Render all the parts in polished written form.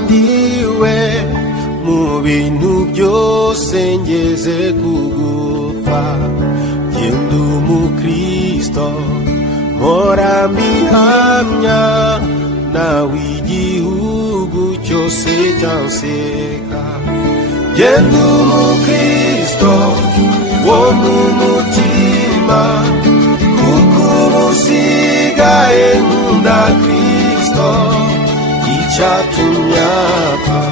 ndiwe mu bintu byose ngeze kugupfa. Genda umukristo mpora mbihamya, nawe igihugu cyose cyanseka. Genda umukristo wo mu mutima, kuko usigaye nkunda Kristo. Icyatumye apfa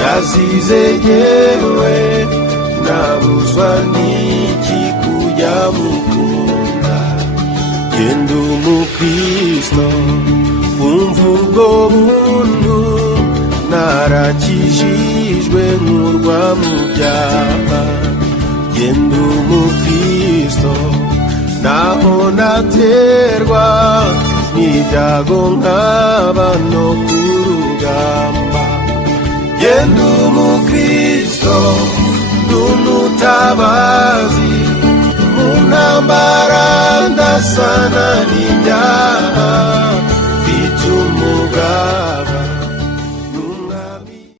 yazize jyewe, nabuzwa n'iki kujya mukunda. Genda umukristo wumva ubwo buntu, narakijijwe nkurwa mu byaha. Genda umukristo naho naterwa n'ibyago nkaba no ku rugamba. Genda umukristo n'umutabazi, mu ntambara ndasana